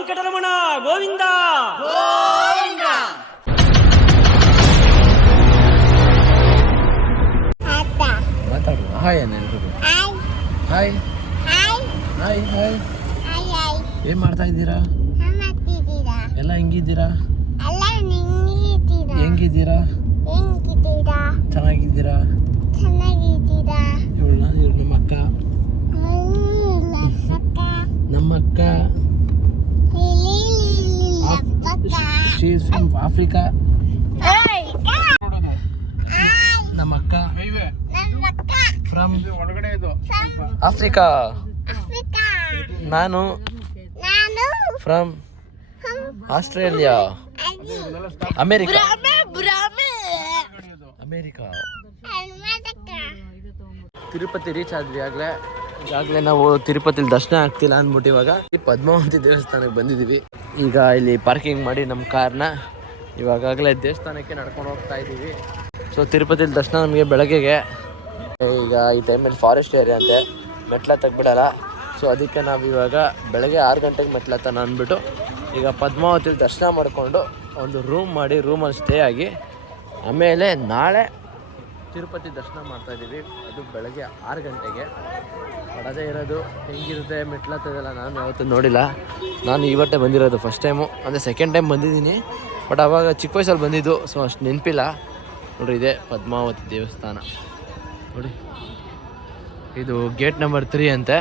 ವೆಂಕಟರಮಣ ಗೋವಿಂದ ಮಾತಾಡು. ಹಾಯ್ ಎಲ್ರಿಗೂ. Hi hi hi. ಏನ್ ಮಾಡ್ತಾ ಇದ್ದೀರಾ? ಎಲ್ಲ ಹೆಂಗಿದ್ದೀರಾ? ಹೆಂಗಿದ್ದೀರಾ? ಚೆನ್ನಾಗಿದ್ದೀರಾ? ಇವಳು ನಮ್ಮ ಅಕ್ಕ. ನಮ್ಮ ಅಕ್ಕ ಶಿ ಇಸ್ ಫ್ರಮ್ ಆಫ್ರಿಕಾ. ನಮ್ಮ ಅಕ್ಕ ಫ್ರಮ್ ಆಫ್ರಿಕಾ. ನಾನು from Australia. America. Tirupati reach ಆದ್ವಿ ಈಗಾಗಲೇ ನಾವು ತಿರುಪತಿಲಿ ದರ್ಶನ ಆಗ್ತಿಲ್ಲ ಅಂದ್ಬಿಟ್ಟು ಇವಾಗ ಪದ್ಮಾವತಿ ದೇವಸ್ಥಾನಕ್ಕೆ ಬಂದಿದ್ದೀವಿ. ಈಗ ಇಲ್ಲಿ ಪಾರ್ಕಿಂಗ್ ಮಾಡಿ ನಮ್ಮ ಕಾರ್ನ ಇವಾಗಲೇ ದೇವಸ್ಥಾನಕ್ಕೆ ನಡ್ಕೊಂಡು ಹೋಗ್ತಾ ಇದ್ದೀವಿ. ಸೊ ತಿರುಪತಿಲಿ ದರ್ಶನ ನಮಗೆ ಬೆಳಗ್ಗೆಗೆ. ಈಗ ಈ ಟೈಮಲ್ಲಿ ಫಾರೆಸ್ಟ್ ಏರಿಯಾ ಅಂತೆ, ಮೆಟ್ಲತ್ತಕ್ಕೆ ಬಿಡಲ್ಲ. ಸೊ ಅದಕ್ಕೆ ನಾವು ಇವಾಗ ಬೆಳಗ್ಗೆ 6 ಗಂಟೆಗೆ ಮೆಟ್ಲತ್ತಾನ ಅಂದ್ಬಿಟ್ಟು ಈಗ ಪದ್ಮಾವತಿಲಿ ದರ್ಶನ ಮಾಡಿಕೊಂಡು ಒಂದು ರೂಮ್ ಮಾಡಿ ರೂಮಲ್ಲಿ ಸ್ಟೇ ಆಗಿ ಆಮೇಲೆ ನಾಳೆ ತಿರುಪತಿ ದರ್ಶನ ಮಾಡ್ತಾಯಿದ್ದೀವಿ. ಅದು ಬೆಳಗ್ಗೆ 6 ಗಂಟೆಗೆ. ಅದೇ ಇರೋದು ಹೆಂಗಿರುತ್ತೆ ಮೆಟ್ಲತ್ತದೆಲ್ಲ ನಾನು ಯಾವತ್ತೂ ನೋಡಿಲ್ಲ. ನಾನು ಇವತ್ತೇ ಬಂದಿರೋದು ಫಸ್ಟ್ ಟೈಮು, ಅಂದರೆ ಸೆಕೆಂಡ್ ಟೈಮ್ ಬಂದಿದ್ದೀನಿ. ಬಟ್ ಆವಾಗ ಚಿಕ್ಕ ವಯಸ್ಸಲ್ಲಿ ಬಂದಿದ್ದು, ಸೊ ಅಷ್ಟು ನೆನಪಿಲ್ಲ. ನೋಡಿರಿ ಇದೆ ಪದ್ಮಾವತಿ ದೇವಸ್ಥಾನ. ನೋಡಿ ಇದು ಗೇಟ್ ನಂಬರ್ 3 ಅಂತೆ.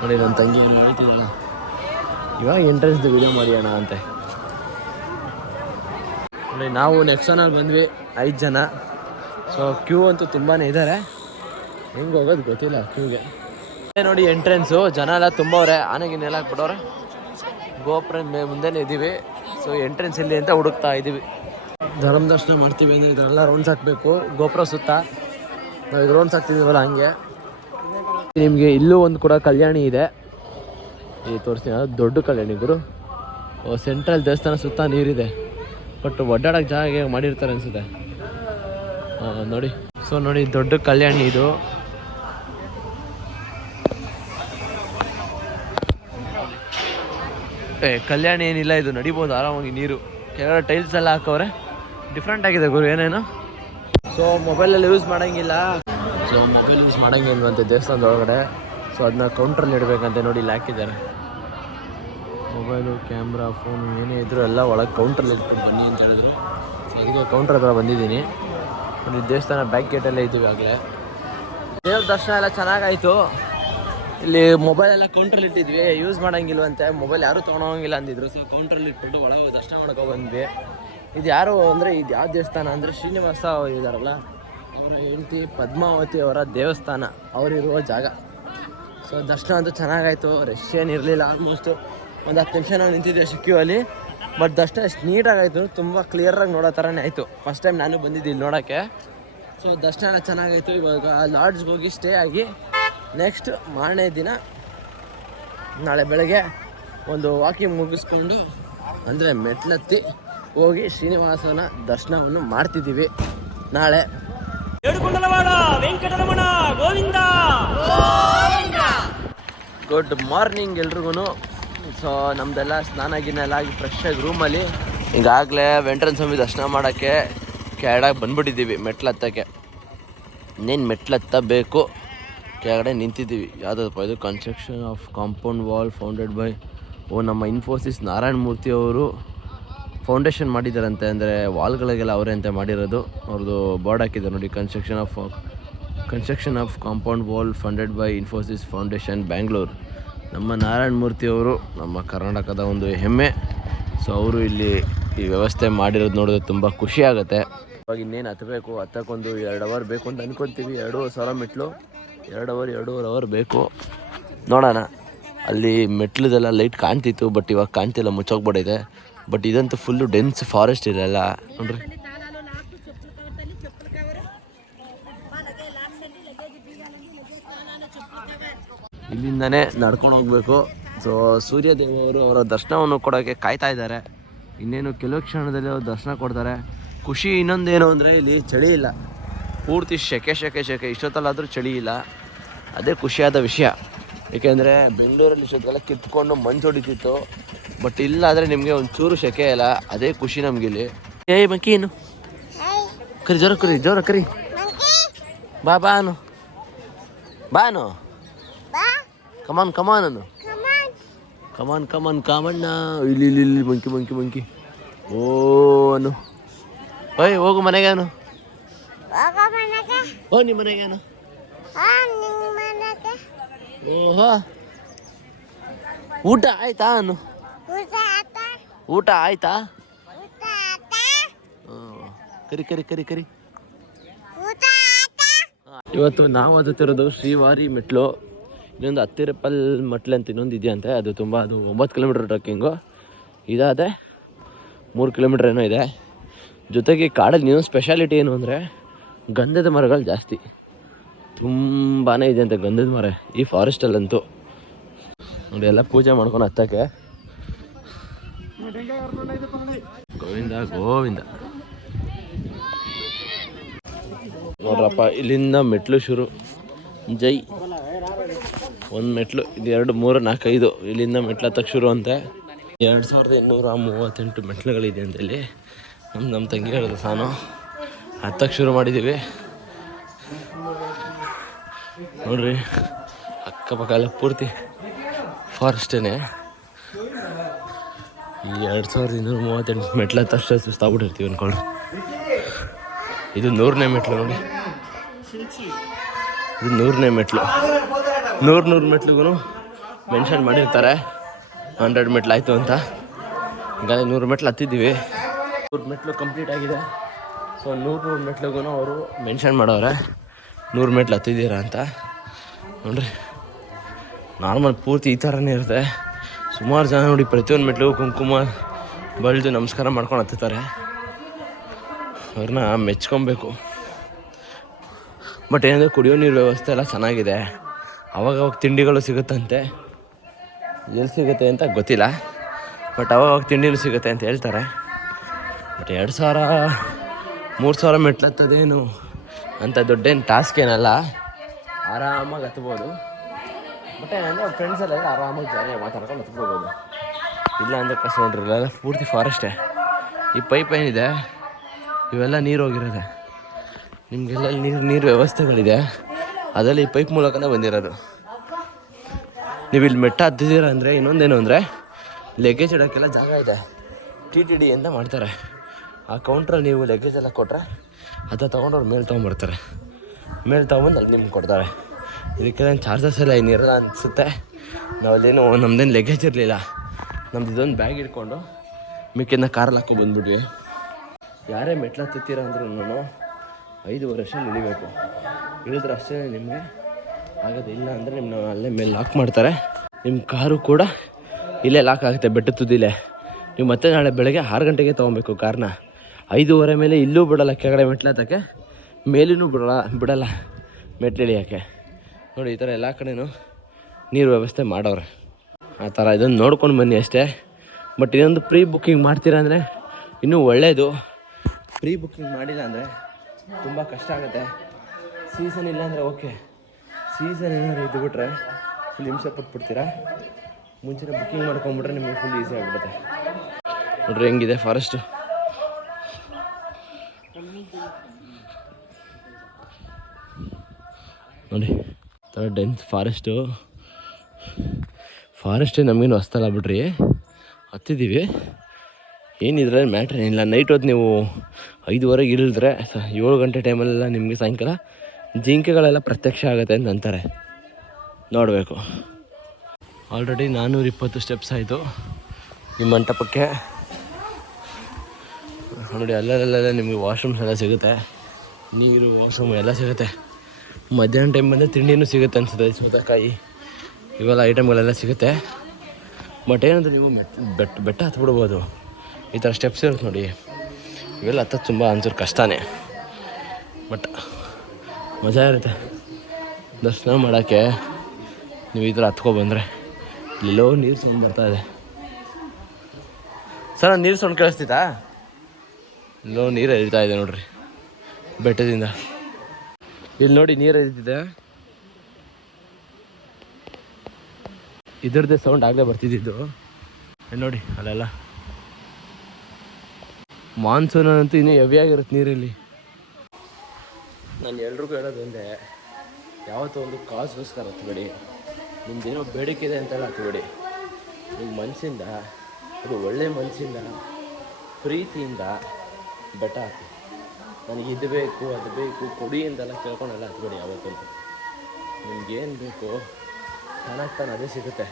ನೋಡಿ ನನ್ನ ತಂಗಿ ಹೇಳ್ತಿದ್ದಾಳ ಇವಾಗ ಎಂಟ್ರೆನ್ಸ್ ವಿಡಿಯೋ ಮಾಡಿ ಅಣ್ಣ ಅಂತೆ. ನೋಡಿ ನಾವು ನೆಕ್ಸಾನಲ್ಲಿ ಬಂದ್ವಿ 5 ಜನ. ಸೊ ಕ್ಯೂ ಅಂತೂ ತುಂಬಾ ಇದ್ದಾರೆ, ಹೆಂಗೆ ಹೋಗೋದು ಗೊತ್ತಿಲ್ಲ ಕ್ಯೂಗೆ. ನೋಡಿ ಎಂಟ್ರೆನ್ಸು ಜನ ಎಲ್ಲ ತುಂಬವ್ರೆ, ಆನೆಗಿನ್ನೆಲ್ಲ ಹಾಕ್ಬಿಟ್ಟವ್ರೆ. ಗೋಪುರ ಮುಂದೆನೇ ಇದ್ದೀವಿ. ಸೊ ಎಂಟ್ರೆನ್ಸ್ ಇಲ್ಲಿ ಅಂತ ಹುಡುಕ್ತಾ ಇದ್ದೀವಿ. ಧರ್ಮ ದರ್ಶನ ಮಾಡ್ತೀವಿ ಅಂದರೆ ಇದರೆಲ್ಲ ರೌಂಡ್ಸ್ ಹಾಕಬೇಕು. ಗೋಪುರ ಸುತ್ತ ನಾವು ಇದು ರೌಂಡ್ಸ್ ಹಾಕ್ತಿದ್ದೀವಲ್ಲ ಹಂಗೆ. ನಿಮಗೆ ಇಲ್ಲೂ ಒಂದು ಕೂಡ ಕಲ್ಯಾಣಿ ಇದೆ, ಈ ತೋರಿಸ್ತೀನಿ. ಅದು ದೊಡ್ಡ ಕಲ್ಯಾಣಿ ಗುರು. ಸೆಂಟ್ರಲ್ ದೇವಸ್ಥಾನ ಸುತ್ತ ನೀರಿದೆ, ಬಟ್ ಒಡ್ಡಾಡೋಕ್ಕೆ ಜಾಗ ಮಾಡಿರ್ತಾರೆ ಅನಿಸುತ್ತೆ. ನೋಡಿ. ಸೊ ನೋಡಿ ದೊಡ್ಡ ಕಲ್ಯಾಣಿ ಇದು. ಕಲ್ಯಾಣಿ ಏನಿಲ್ಲ, ಇದು ನಡಿಬೋದು ಆರಾಮಾಗಿ. ನೀರು ಕೆಳಗಡೆ ಟೈಲ್ಸ್ ಎಲ್ಲ ಹಾಕವ್ರೆ, ಡಿಫ್ರೆಂಟ್ ಆಗಿದೆ ಗುರು ಏನೇನು. ಸೊ ಮೊಬೈಲಲ್ಲಿ ಯೂಸ್ ಮಾಡೋಂಗಿಲ್ಲ. ಸೊ ಮೊಬೈಲ್ ಯೂಸ್ ಮಾಡೋಂಗಿಲ್ವಂತೆ ದೇವಸ್ಥಾನದ ಒಳಗಡೆ. ಸೊ ಅದನ್ನ ಕೌಂಟ್ರಲ್ಲಿ ಇಡಬೇಕಂತೆ. ನೋಡಿ ಇಲ್ಲಿ ಹಾಕಿದ್ದಾರೆ. ಮೊಬೈಲು, ಕ್ಯಾಮ್ರಾ, ಫೋನು ಏನೇ ಇದ್ದರೂ ಎಲ್ಲ ಒಳಗೆ ಕೌಂಟ್ರಲ್ಲಿ ಇಟ್ಬಿಟ್ಟು ಬನ್ನಿ ಅಂತ ಹೇಳಿದ್ರು. ಸೊ ಅದಕ್ಕೆ ಕೌಂಟ್ರ್ ಹತ್ರ ಬಂದಿದ್ದೀನಿ. ನೋಡಿ ದೇವಸ್ಥಾನ ಬ್ಯಾಕ್ ಗೇಟಲ್ಲೇ ಇದ್ದೀವಿ. ಆಗಲೇ ದೇವ್ರ ದರ್ಶನ ಎಲ್ಲ ಚೆನ್ನಾಗಾಯಿತು. ಇಲ್ಲಿ ಮೊಬೈಲೆಲ್ಲ ಕೌಂಟ್ರಲ್ಲಿ ಇಟ್ಟಿದ್ವಿ, ಯೂಸ್ ಮಾಡೋಂಗಿಲ್ವಂತೆ. ಮೊಬೈಲ್ ಯಾರೂ ತೊಗೊಳೋಂಗಿಲ್ಲ ಅಂದಿದ್ರು. ಸೊ ಕೌಂಟ್ರಲ್ಲಿ ಇಟ್ಬಿಟ್ಟು ಒಳಗೆ ದರ್ಶನ ಮಾಡ್ಕೊ ಬಂದ್ವಿ. ಇದು ಯಾರು ಅಂದರೆ ಇದು ಯಾವ ದೇವಸ್ಥಾನ ಅಂದರೆ ಶ್ರೀನಿವಾಸ ಇದ್ದಾರಲ್ಲ ಅವರ ಹೆಂಡತಿ ಪದ್ಮಾವತಿ ಅವರ ದೇವಸ್ಥಾನ, ಅವರಿರುವ ಜಾಗ. ಸೊ ದರ್ಶನ ಅಂತೂ ಚೆನ್ನಾಗಾಯಿತು. ರಶ್ ಏನಿರಲಿಲ್ಲ. ಆಲ್ಮೋಸ್ಟು ಒಂದು 10 ನಿಮಿಷ ನಾವು ನಿಂತಿದ್ವಿ ಅಷ್ಟು ಕ್ಯೂ ಅಲ್ಲಿ. ಬಟ್ ದರ್ಶನ ಎಷ್ಟು ನೀಟಾಗಾಯಿತು, ತುಂಬ ಕ್ಲಿಯರಾಗಿ ನೋಡೋ ಥರನೇ ಆಯಿತು. ಫಸ್ಟ್ ಟೈಮ್ ನಾನು ಬಂದಿದ್ದೆ ಇಲ್ಲಿ ನೋಡೋಕ್ಕೆ. ಸೊ ದರ್ಶನ ಎಲ್ಲ ಚೆನ್ನಾಗಾಯಿತು. ಇವಾಗ ಲಾಡ್ಜ್ಗೆ ಹೋಗಿ ಸ್ಟೇ ಆಗಿ ನೆಕ್ಸ್ಟ್ ಮಾರನೇ ದಿನ ನಾಳೆ ಬೆಳಗ್ಗೆ ಒಂದು ವಾಕಿಂಗ್ ಮುಗಿಸ್ಕೊಂಡು ಅಂದರೆ ಮೆಟ್ಲತ್ತಿ ಹೋಗಿ ಶ್ರೀನಿವಾಸನ ದರ್ಶನವನ್ನು ಮಾಡ್ತಿದ್ದೀವಿ ನಾಳೆ. ವೆಂಕಟರಮಣ ಗೋವಿಂದ. ಗುಡ್ ಮಾರ್ನಿಂಗ್ ಎಲ್ರಿಗೂ. ಸೊ ನಮ್ಮದೆಲ್ಲ ಸ್ನಾನ ಗಿನ್ನ ಎಲ್ಲ ಆಗಿ ಫ್ರೆಶ್ ಆಗಿ ರೂಮಲ್ಲಿ ಈಗಾಗಲೇ ವೆಂಕಟರಮಣ ಸ್ವಾಮಿ ದರ್ಶನ ಮಾಡೋಕ್ಕೆ ಕೆಳಗೆ ಬಂದ್ಬಿಟ್ಟಿದ್ದೀವಿ. ಮೆಟ್ಲತ್ತಕ್ಕೆ ಇನ್ನೇನು ಮೆಟ್ಲತ್ತಬೇಕು, ಕೆಳಗಡೆ ನಿಂತಿದ್ದೀವಿ. ಯಾವುದಪ್ಪ ಇದು? Construction of compound wall founded by ನಮ್ಮ ಇನ್ಫೋಸಿಸ್ ನಾರಾಯಣ ಮೂರ್ತಿ ಅವರು ಫೌಂಡೇಶನ್ ಮಾಡಿದ್ದಾರಂತೆ. ಅಂದರೆ ವಾಲ್ಗಳಿಗೆಲ್ಲ ಅವರೇ ಅಂತ ಮಾಡಿರೋದು. ಅವ್ರದ್ದು ಬೋರ್ಡ್ ಹಾಕಿದ್ದಾರೆ ನೋಡಿ. Construction of compound wall funded by Infosys foundation Bangalore. ನಮ್ಮ ನಾರಾಯಣ ಮೂರ್ತಿಯವರು ನಮ್ಮ ಕರ್ನಾಟಕದ ಒಂದು ಹೆಮ್ಮೆ. ಸೊ ಅವರು ಇಲ್ಲಿ ಈ ವ್ಯವಸ್ಥೆ ಮಾಡಿರೋದು ನೋಡಿದ್ರೆ ತುಂಬ ಖುಷಿ ಆಗುತ್ತೆ. ಇವಾಗ ಇನ್ನೇನು ಹತ್ತಬೇಕು, ಹತ್ತಕ್ಕೊಂದು 2 ಅವರ್ ಬೇಕು ಅಂತ ಅಂದ್ಕೊತೀವಿ. 2,500 ಮೆಟ್ಲು, 2 ಅವರ್ ಬೇಕು. ನೋಡೋಣ. ಅಲ್ಲಿ ಮೆಟ್ಲದೆಲ್ಲ ಲೈಟ್ ಕಾಣ್ತಿತ್ತು, ಬಟ್ ಇವಾಗ ಕಾಣ್ತಿಲ್ಲ, ಮುಚ್ಚೋಗ್ಬಿಟ್ಟಿದೆ. ಬಟ್ ಇದಂತೂ ಫುಲ್ಲು ಡೆನ್ಸ್ ಫಾರೆಸ್ಟ್ ಇರಲ್ಲ ನೋಡ್ರಿ. ಇಲ್ಲಿಂದನೇ ನಡ್ಕೊಂಡು ಹೋಗ್ಬೇಕು. ಸೊ ಸೂರ್ಯದೇವರು ಅವರ ದರ್ಶನವನ್ನು ಕೊಡೋಕ್ಕೆ ಕಾಯ್ತಾ ಇದ್ದಾರೆ. ಇನ್ನೇನು ಕೆಲವು ಕ್ಷಣದಲ್ಲಿ ಅವರು ದರ್ಶನ ಕೊಡ್ತಾರೆ. ಖುಷಿ ಇನ್ನೊಂದೇನು ಅಂದರೆ ಇಲ್ಲಿ ಚಳಿ ಇಲ್ಲ, ಪೂರ್ತಿ ಸೆಕೆ ಸೆಕೆ ಸೆಕೆ, ಇಷ್ಟೊತ್ತಲ್ಲಾದರೂ ಚಳಿ ಇಲ್ಲ. ಅದೇ ಖುಷಿಯಾದ ವಿಷಯ. ಏಕೆಂದರೆ ಬೆಂಗಳೂರಲ್ಲಿ ಇಷ್ಟೊತ್ತಲ್ಲ ಕಿತ್ಕೊಂಡು ಮಂಜು ಹೊಡಿತಿತ್ತು, ಬಟ್ ಇಲ್ಲ ಆದರೆ ನಿಮಗೆ ಒಂಚೂರು ಸೆಕೆ ಇಲ್ಲ. ಅದೇ ಖುಷಿ ನಮಗಿಲ್ಲಿ. ಏಯ್ ಮಂಕಿ ಏನು ಕರಿ, ಜೋರ ಕರಿ ಬಾ ಬಾನು ಕಮಾನ್ ಅನ್ನು ಕಾಮಣ್ಣ ಇಲ್ಲಿ ಮಂಕಿ ಓ ಅನು ಓಯ್ ಹೋಗು ಮನೆಗೇನು, ಓ ನಿಮ್ಮ ಮನೆಗೇನು, ಓಹೋ ಊಟ ಆಯ್ತಾ ಅನು, ಊಟ ಆಯ್ತಾ, ಕರಿ. ಇವತ್ತು ನಾವು ಹತ್ತುತ್ತಿರೋದು ಶ್ರೀವಾರಿ ಮೆಟ್ಲು. ಇನ್ನೊಂದು ಹತ್ತಿರಪ್ಪಲ್ ಮೆಟ್ಲು ಅಂತ ಇನ್ನೊಂದು ಇದೆಯಂತೆ. ಅದು 9 ಕಿಲೋಮೀಟ್ರ್ ಟ್ರಕ್ಕಿಂಗು. ಇದಾದೆ 3 ಕಿಲೋಮೀಟ್ರ್ ಏನೋ ಇದೆ. ಜೊತೆಗೆ ಕಾಡಲ್ಲಿ ಇನ್ನೊಂದು ಸ್ಪೆಷಾಲಿಟಿ ಏನು ಅಂದರೆ ಗಂಧದ ಮರಗಳು ಜಾಸ್ತಿ, ತುಂಬಾ ಇದೆ ಅಂತೆ ಗಂಧದ ಮರ ಈ ಫಾರೆಸ್ಟಲ್ಲಂತೂ. ನೋಡಿ ಎಲ್ಲ ಪೂಜೆ ಮಾಡ್ಕೊಂಡು ಹತ್ತಕ್ಕೆ. ಗೋವಿಂದ ನೋಡ್ರಪ್ಪ, ಇಲ್ಲಿಂದ ಮೆಟ್ಲು ಶುರು. ಜೈ ಒಂದು ಮೆಟ್ಲು, ಇದು 2, 3, 4, 5 ಇಲ್ಲಿಂದ ಮೆಟ್ಲು ಹತ್ತಕ್ಕೆ ಶುರು ಅಂತೆ. 2838 ಮೆಟ್ಲುಗಳಿದೆ ಅಂತ ಇಲ್ಲಿ. ನಮ್ಮ ತಂಗಿ ಹೇಳಿದ್ರು, ನಾನು ಹತ್ತಕ್ಕೆ ಶುರು ಮಾಡಿದ್ದೀವಿ. ನೋಡ್ರಿ ಅಕ್ಕಪಕ್ಕ ಎಲ್ಲ ಪೂರ್ತಿ ಫಾರೆಸ್ಟೇನೆ. ಈ 2238 ಮೆಟ್ಲು ಹತ್ತಷ್ಟು ಸುಸ್ತಾಗ್ಬಿಟ್ಟಿರ್ತೀವಿ ಅಂದ್ಕೊಳ್ರಿ. ಇದು 100ನೇ ಮೆಟ್ಲು ನೋಡಿ, ಇದು 100ನೇ ಮೆಟ್ಲು. 100 ಮೆಟ್ಲಿಗೂ ಮೆನ್ಷನ್ ಮಾಡಿರ್ತಾರೆ 100 ಮೆಟ್ಲು ಆಯಿತು ಅಂತ. ಈಗ 100 ಮೆಟ್ಲು ಹತ್ತಿದ್ದೀವಿ. 100 ಮೆಟ್ಲು ಕಂಪ್ಲೀಟ್ ಆಗಿದೆ. ಸೊ 100 ಮೆಟ್ಲಿಗೂ ಅವರು ಮೆನ್ಷನ್ ಮಾಡವ್ರೆ 100 ಮೆಟ್ಲು ಹತ್ತಿದ್ದೀರಾ ಅಂತ. ನೋಡ್ರಿ ನಾರ್ಮಲ್ ಪೂರ್ತಿ ಈ ಥರನೇ ಇರುತ್ತೆ. ಸುಮಾರು ಜನ ನೋಡಿ ಪ್ರತಿಯೊಂದು ಮೆಟ್ಲಿಗೂ ಕುಂಕುಮ ಬಳ್ದು ನಮಸ್ಕಾರ ಮಾಡ್ಕೊಂಡು ಹತ್ತುತ್ತಾರೆ. ಅವ್ರನ್ನ ಮೆಚ್ಕೊಬೇಕು. ಬಟ್ ಏನಂದರೆ ಕುಡಿಯೋ ನೀರು ವ್ಯವಸ್ಥೆ ಎಲ್ಲ ಚೆನ್ನಾಗಿದೆ. ಅವಾಗ ತಿಂಡಿಗಳು ಸಿಗುತ್ತಂತೆ, ಎಲ್ಲಿ ಸಿಗುತ್ತೆ ಅಂತ ಗೊತ್ತಿಲ್ಲ, ಬಟ್ ಅವಾಗ ತಿಂಡಿನೂ ಸಿಗುತ್ತೆ ಅಂತ ಹೇಳ್ತಾರೆ. ಬಟ್ 2000-3000 ಮೆಟ್ಲು ಹತ್ತದೇನು ಅಂತ ದೊಡ್ಡೇನು ಟಾಸ್ಕ್ ಏನಲ್ಲ, ಆರಾಮಾಗಿ ಹತ್ಬೋದು. ಬಟ್ ಏನಂದರೆ ಫ್ರೆಂಡ್ಸ್ ಎಲ್ಲ ಆರಾಮಾಗಿ ಜಾಲಿಯಾಗಿ ಮಾತಾಡ್ಕೊಂಡು ಹತ್ಕೋಬೋದು. ಇಲ್ಲ ಅಂದರೆ ಕಷ್ಟ. ನೋಡ್ರಿ ಇಲ್ಲೆಲ್ಲ ಪೂರ್ತಿ ಫಾರೆಸ್ಟೇ. ಈ ಪೈಪ್ ಏನಿದೆ ಇವೆಲ್ಲ ನೀರು ಹೋಗಿರೋದೆ. ನಿಮಗೆಲ್ಲ ನೀರು ವ್ಯವಸ್ಥೆಗಳಿದೆ, ಅದರಲ್ಲಿ ಈ ಪೈಪ್ ಮೂಲಕನೇ ಬಂದಿರೋದು. ನೀವು ಇಲ್ಲಿ ಮೆಟ್ಟ ಹತ್ತಿದ್ದೀರ ಅಂದರೆ ಇನ್ನೊಂದೇನು ಅಂದರೆ ಲಗೇಜ್ ಇಡೋಕ್ಕೆಲ್ಲ ಜಾಗ ಇದೆ. TTD ಅಂತ ಮಾಡ್ತಾರೆ. ಆ ಕೌಂಟ್ರಲ್ಲಿ ನೀವು ಲಗೇಜ್ ಎಲ್ಲ ಕೊಟ್ಟರೆ ಅದನ್ನು ತೊಗೊಂಡವ್ರು ಮೇಲೆ ತೊಗೊಂಬರ್ತಾರೆ. ಮೇಲೆ ತೊಗೊಂಬಂದು ಅಲ್ಲಿ ನಿಮ್ಗೆ ಕೊಡ್ತಾರೆ. ಇದಕ್ಕೆಲ್ಲ ಚಾರ್ಜಸ್ ಎಲ್ಲ ಏನಿರಲ್ಲ ಅನಿಸುತ್ತೆ. ನಾವಲ್ಲೇನು ನಮ್ಮದೇನು ಲಗೇಜ್ ಇರಲಿಲ್ಲ. ನಮ್ದು ಇದೊಂದು ಬ್ಯಾಗ್ ಇಟ್ಕೊಂಡು ಮಿಕ್ಕಿಂದ ಕಾರಲ್ಲಿ ಹಾಕೋ ಬಂದ್ಬಿಟ್ವಿ. ಯಾರೇ ಮೆಟ್ಲು ಹತ್ತಿತ್ತೀರ ಅಂದ್ರೂ 5 ವರ್ಷ ಇಳಿಬೇಕು. ಇಳಿದ್ರೆ ಅಷ್ಟೇ ನಿಮಗೆ ಆಗೋದು. ಇಲ್ಲ ಅಂದರೆ ನಿಮ್ಮನ್ನ ಅಲ್ಲೇ ಮೇಲೆ ಲಾಕ್ ಮಾಡ್ತಾರೆ. ನಿಮ್ಮ ಕಾರು ಕೂಡ ಇಲ್ಲೇ ಲಾಕ್ ಆಗುತ್ತೆ, ಬೆಟ್ಟ ತುದಿಲೇ. ನೀವು ಮತ್ತೆ ನಾಳೆ ಬೆಳಗ್ಗೆ 6 ಗಂಟೆಗೆ ತೊಗೊಬೇಕು ಕಾರನ್ನ. 5:30 ಮೇಲೆ ಇಲ್ಲೂ ಬಿಡೋಲ್ಲ ಕೆಳಗಡೆ ಮೆಟ್ಲು ಹತ್ತಕ್ಕೆ, ಮೇಲೂ ಬಿಡಲ್ಲ ಮೆಟ್ಲು ಇಳಿಯೋಕ್ಕೆ. ನೋಡಿ ಈ ಥರ ಎಲ್ಲ ಕಡೆಯೂ ನೀರು ವ್ಯವಸ್ಥೆ ಮಾಡವ್ರೆ. ಆ ಥರ ಇದನ್ನು ನೋಡ್ಕೊಂಡು ಬನ್ನಿ ಅಷ್ಟೇ. ಬಟ್ ಇನ್ನೊಂದು ಪ್ರೀ ಬುಕ್ಕಿಂಗ್ ಮಾಡ್ತೀರಾ ಅಂದರೆ ಇನ್ನೂ ಒಳ್ಳೆಯದು. ಪ್ರೀ ಬುಕ್ಕಿಂಗ್ ಮಾಡಿಲ್ಲ ಅಂದರೆ ತುಂಬ ಕಷ್ಟ ಆಗುತ್ತೆ. ಸೀಸನ್ ಇಲ್ಲ ಅಂದರೆ ಓಕೆ, ಸೀಸನ್ ಏನಾದ್ರು ಇದ್ದುಬಿಟ್ರೆ ಫುಲ್ ಹಿಂಸೆ ಪಟ್ಬಿಡ್ತೀರಾ. ಮುಂಚೆನೇ ಬುಕ್ಕಿಂಗ್ ಮಾಡ್ಕೊಂಬಿಟ್ರೆ ನಿಮಗೆ ಫುಲ್ ಈಸಿ ಆಗಿಬಿಡುತ್ತೆ. ನೋಡ್ರಿ ಹೆಂಗಿದೆ ಫಾರೆಸ್ಟು. ನೋಡಿ ಥರ ಡೆನ್ಸ್ ಫಾರೆಸ್ಟೇ ನಮಗೇನು ಹೊಸ್ತಲ್ಲ ಬಿಡ್ರಿ. ಹತ್ತಿದ್ದೀವಿ, ಏನಿದ್ರೆ ಮ್ಯಾಟ್ರ್ ಏನಿಲ್ಲ. ನೈಟ್ ಹೊತ್ತು ನೀವು 5:30ಗೆ ಇಳಿದ್ರೆ 7 ಗಂಟೆ ಟೈಮಲ್ಲೆಲ್ಲ ನಿಮಗೆ ಸಾಯಂಕಾಲ ಜಿಂಕೆಗಳೆಲ್ಲ ಪ್ರತ್ಯಕ್ಷ ಆಗುತ್ತೆ ಅಂತ ಅಂತಾರೆ. ನೋಡಬೇಕು. ಆಲ್ರೆಡಿ 420 ಸ್ಟೆಪ್ಸ್ ಆಯಿತು ಈ ಮಂಟಪಕ್ಕೆ. ನೋಡಿ ಅಲ್ಲೆಲ್ಲ ನಿಮಗೆ ವಾಶ್ರೂಮ್ಸ್ ಎಲ್ಲ ಸಿಗುತ್ತೆ, ನೀರು ವಾಶ್ರೂಮ್ ಎಲ್ಲ ಸಿಗುತ್ತೆ. ಮಧ್ಯಾಹ್ನ ಟೈಮ್ ಬಂದರೆ ತಿಂಡಿನೂ ಸಿಗುತ್ತೆ ಅನಿಸುತ್ತೆ, ಸೌತೆಕಾಯಿ ಇವೆಲ್ಲ ಐಟಮ್ಗಳೆಲ್ಲ ಸಿಗುತ್ತೆ. ಬಟ್ ಏನಂದರೆ ನೀವು ಬೆಟ್ಟ ಹತ್ಬಿಡ್ಬೋದು. ಈ ಥರ ಸ್ಟೆಪ್ಸ್ ಇರುತ್ತೆ ನೋಡಿ, ಇವೆಲ್ಲ ಹತ್ತೋದು ತುಂಬ ಒಂಚೂರು ಕಷ್ಟನೇ, ಬಟ್ ಮಜಾ ಇರುತ್ತೆ. ದರ್ಶನ ಮಾಡೋಕ್ಕೆ ನೀವು ಈ ಥರ ಹತ್ಕೊಬಂದರೆ. ಇಲ್ಲೆಲ್ಲೋ ನೀರು ಸೌಂಡ್ ಬರ್ತಾಯಿದೆ. ಸರ್ ನೀರು ಸೌಂಡ್ ಕೇಳಿಸ್ತಿತ್ತಾ? ಇಲ್ಲೋ ನೀರು ಹರಿತಾ ಇದೆ ನೋಡ್ರಿ ಬೆಟ್ಟದಿಂದ. ಇಲ್ಲಿ ನೋಡಿ ನೀರು ಹರಿತಿದೆ. ಇದ್ರದ್ದೇ ಸೌಂಡ್ ಆಗಲೇ ಬರ್ತಿದ್ದಿದ್ದು. ನೋಡಿ ಅಲ್ಲೆಲ್ಲ ಮಾನ್ಸೂನ್ ಅಂತೂ ಇನ್ನೂ ಹೆವಿಯಾಗಿರುತ್ತೆ ನೀರಲ್ಲಿ. ನಾನು ಎಲ್ರಿಗೂ ಹೇಳೋದು ಒಂದೇ, ಯಾವತ್ತೂ ಒಂದು ಕಾಸ್ಗೋಸ್ಕರ ಹತ್ಬೇಡಿ. ನಿಮ್ದೇನೋ ಬೇಡಿಕೆ ಇದೆ ಅಂತೆಲ್ಲ ಹತ್ಬೇಡಿ. ನಿಮ್ಮ ಮನಸ್ಸಿಂದ, ಅದು ಒಳ್ಳೆಯ ಮನಸ್ಸಿಂದ, ಪ್ರೀತಿಯಿಂದ ಬೆಟ್ಟ ಹಾಕಿ. ನನಗೆ ಇದು ಬೇಕು ಅದು ಬೇಕು ಕೊಡಿ ಅಂತೆಲ್ಲ ಕೇಳ್ಕೊಂಡೆಲ್ಲ ಹತ್ಬೇಡಿ. ಯಾವತ್ತೂ ನಿಮ್ಗೇನು ಬೇಕು ತಾನಾಗಿ ತಾನು ಅದೇ ಸಿಗುತ್ತೆ.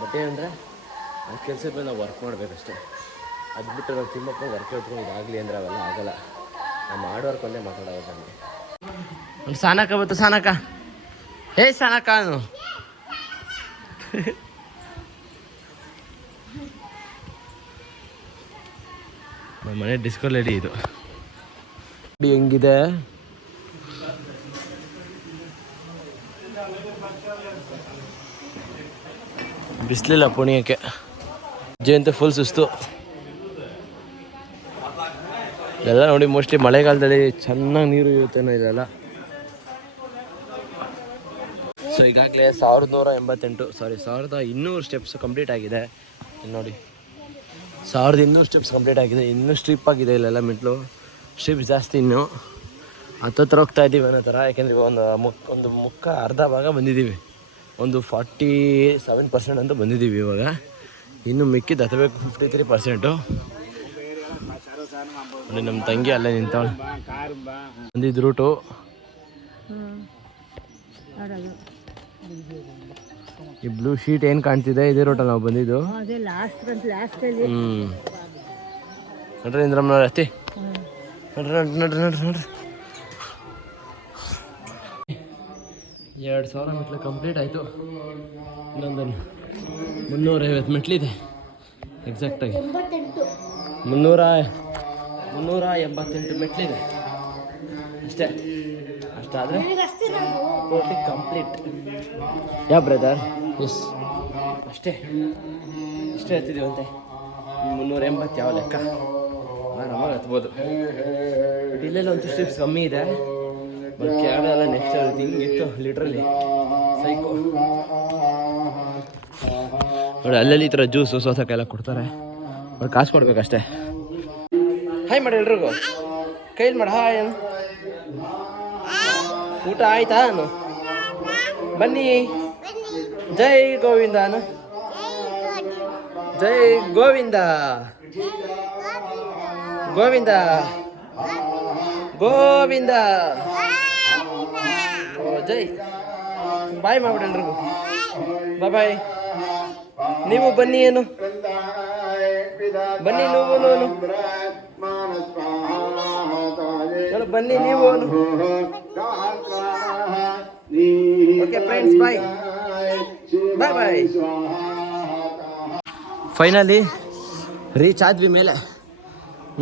ಬಟ್ ಏನಂದರೆ ಆ ಕೆಲಸದ ಮೇಲೆ ನಾವು ವರ್ಕ್ ಮಾಡಬೇಕಷ್ಟೆ. ಅದು ಬಿಟ್ಟು ನಾವು ತಿಮ್ಮಪ್ಪ ವರ್ಕ್ ಹೇಳ್ಕೊಂಡು ಇದಾಗಲಿ ಅಂದರೆ ಅವೆಲ್ಲ ಆಗೋಲ್ಲ. ನಾವು ಮಾಡೋರ್ಗೆ ಒಂದೇ ಮಾತಾಡೋದು. ನನಗೆ ಒಂದು ಸಾನಕ ಬತ್ತು. ಸಾನಕ ಸಾನಕ ಅನು ನಮ್ಮ ಮನೆ ಡಿಸ್ಕೋ ಲೇಡಿ ಇದು. ಹೆಂಗಿದೆ ಬಿಸಿಲಿಲ್ಲ ಪುಣ್ಯಕ್ಕೆ. ಅಜ್ಜಿ ಅಂತೂ ಫುಲ್ ಸುಸ್ತು. ಇದೆಲ್ಲ ನೋಡಿ ಮೋಸ್ಟ್ಲಿ ಮಳೆಗಾಲದಲ್ಲಿ ಚೆನ್ನಾಗಿ ನೀರು ಇರುತ್ತೇನೋ ಇದೆಲ್ಲ. ಸೊ ಈಗಾಗಲೇ 1200 ಸ್ಟೆಪ್ಸ್ ಕಂಪ್ಲೀಟ್ ಆಗಿದೆ. ನೋಡಿ 1200 ಸ್ಟೆಪ್ಸ್ ಕಂಪ್ಲೀಟ್ ಆಗಿದೆ. ಇನ್ನೂ ಸ್ಟ್ರಿಪ್ ಆಗಿದೆ ಇಲ್ಲೆಲ್ಲ ಮೆಟ್ಲು. ಸ್ಟ್ರಿಪ್ ಜಾಸ್ತಿ ಇನ್ನೂ ಹತ್ತತ್ರ ಹೋಗ್ತಾ ಇದ್ದೀವಿ ಅನ್ನೋ ಥರ. ಯಾಕೆಂದರೆ ಒಂದು ಅರ್ಧ ಭಾಗ ಬಂದಿದ್ದೀವಿ. ಒಂದು 47% ಅಂತೂ ಬಂದಿದ್ದೀವಿ ಇವಾಗ. ಇನ್ನು ಮಿಕ್ಕಿದ್ದು ಹತ್ತಬೇಕು 53%. ನೋಡಿ ನಮ್ಮ ತಂಗಿ ಅಲ್ಲೇ ನಿಂತವಳು. ಬಂದಿದ್ದು ರೂಟು ಈ ಬ್ಲೂ ಶೀಟ್ ಏನು ಕಾಣ್ತಿದೆ ಇದೇ ರೂಟಲ್ಲಿ ನಾವು ಬಂದಿದ್ದು. ನೋಡ್ರಿ ಇಂದ್ರಮ್ಮನವ್ರ ಅತ್ತಿ ನೋಡ್ರಿ 2000 ಮೆಟ್ಲು ಕಂಪ್ಲೀಟ್ ಆಯಿತು. ಇನ್ನೊಂದು 350 ಮೆಟ್ಲಿದೆ ಎಕ್ಸಾಕ್ಟಾಗಿ. 388 ಮೆಟ್ಲಿದೆ ಅಷ್ಟೇ. ಅಷ್ಟಾದರೆ ಪೂರ್ತಿ ಕಂಪ್ಲೀಟ್. ಯಾ ಬ್ರದರ್? ಎಸ್ ಅಷ್ಟೇ ಹತ್ತಿದ್ದೀವಂತೆ. 380 ಯಾವ ಲೆಕ್ಕ, ಆರಾಮಾಗಿ ಹತ್ಬೋದು. ಬಟ್ ಇಲ್ಲೆಲ್ಲ ಒಂದು ಸ್ಟ್ರಿಪ್ಸ್ ಕಮ್ಮಿ ಇದೆ. ಬಟ್ ಕೆಳಗೆಲ್ಲ ನೆಕ್ಸ್ಟ್ ಹಿಂಗಿತ್ತು ಲಿಟ್ರಲ್ಲಿ ಸೈಕೋ. ನೋಡಿ ಅಲ್ಲೆಲ್ಲಿ ಈ ಥರ ಜ್ಯೂಸು ಸೋಸಕ್ಕೆಲ್ಲ ಕೊಡ್ತಾರೆ. ಬಟ್ ಕಾಸು ಕೊಡ್ಬೇಕಷ್ಟೇ. ಹಾಯ್ ಮಾಡಿ ಎಲ್ರಿಗೂ ಕೈಲಿ ಮಾಡಿ ಹಾಯ್. ಊಟ ಆಯ್ತಾ? ಬನ್ನಿ. ಜೈ ಗೋವಿಂದ. ಜೈ ಗೋವಿಂದ ಗೋವಿಂದ ಗೋವಿಂದ. ಓ ಜೈ. ಬಾಯ್ ಮಾಡ್ಬಿಡಿ ಎಲ್ರಿಗೂ. ಬಾಯ್. ನೀವು ಬನ್ನಿ. ಏನು ಬನ್ನಿ ನೀವು ಬನ್ನಿ ನೀವು. ಓಕೆ ಫ್ರೆಂಡ್ಸ್, ಬಾಯ್ ಬಾಯ್. ಫೈನಲಿ ರೀಚ್ ಆದ್ವಿ ಮೇಲೆ.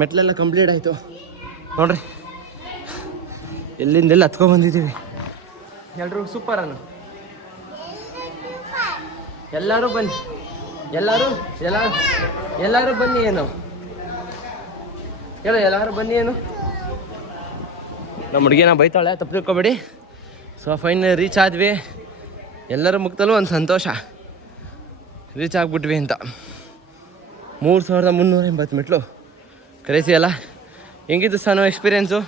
ಮೆಟ್ಲೆಲ್ಲ ಕಂಪ್ಲೀಟ್ ಆಯಿತು ನೋಡ್ರಿ. ಎಲ್ಲಿಂದೆಲ್ಲ ಹತ್ಕೊಂಡ್ಬಂದಿದ್ದೀವಿ. ಎಲ್ರಿಗೂ ಸೂಪರ್ ಅನ್ನು. ಎಲ್ಲರೂ ಬನ್ನಿ. ಎಲ್ಲರೂ ಬನ್ನಿ. ಏನು ಎಲ್ಲರೂ ಬನ್ನಿ. ಏನು ನಮ್ಮ ಹುಡುಗಿನ ಬೈತಾಳೆ, ತಪ್ಪು ತಿಳ್ಕೊಬೇಡಿ. ಸೊ ಫೈನಲಿ ರೀಚ್ ಆದ್ವಿ. ಎಲ್ಲರ ಮುಖದಲ್ಲೂ ಒಂದು ಸಂತೋಷ, ರೀಚ್ ಆಗಿಬಿಟ್ವಿ ಅಂತ. 3380 ಮೆಟ್ಲು ಕ್ರೇಜಿ ಅಲ್ಲ? ಹೆಂಗಿದ್ದು ಸಾನು ಎಕ್ಸ್ಪೀರಿಯೆನ್ಸು?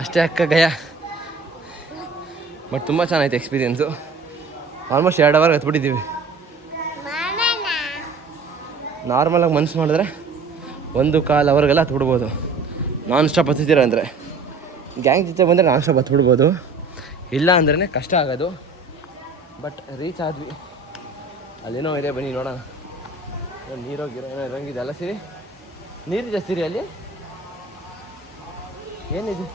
ಅಷ್ಟೇ ಅಕ್ಕ ಗಯ. ಬಟ್ ತುಂಬ ಚೆನ್ನಾಗಿತ್ತು ಎಕ್ಸ್ಪೀರಿಯೆನ್ಸು. Almost 2 hour ಹತ್ಬಿಟ್ಟಿದ್ದೀವಿ. ನಾರ್ಮಲಾಗಿ ಮನ್ಸು ಮಾಡಿದ್ರೆ 1.25 ಅವರ್ಗೆಲ್ಲ ಹತ್ಬಿಡ್ಬೋದು. ನಾನ್ ಸ್ಟಾಪ್ ಹತ್ತಿದ್ದೀರ ಅಂದರೆ. ಗ್ಯಾಂಗ್ ಜೊತೆ ಬಂದರೆ ನಾನ್ ಸ್ಟಾಪ್ ಹತ್ಬಿಡ್ಬೋದು. ಇಲ್ಲ ಅಂದ್ರೇ ಕಷ್ಟ ಆಗೋದು. ಬಟ್ ರೀಚ್ ಆದ್ವಿ. ಅಲ್ಲೇನೋ ಇದೆ, ಬನ್ನಿ ನೋಡೋಣ. ನೀರೋಗಿರೋ ಏನೋ ಇರೋಂಗಿದೆ ಅಲ್ಲ. ಸಿರಿ ನೀರಿದೆ ಸಿರಿ ಅಲ್ಲಿ. ಏನಿದು?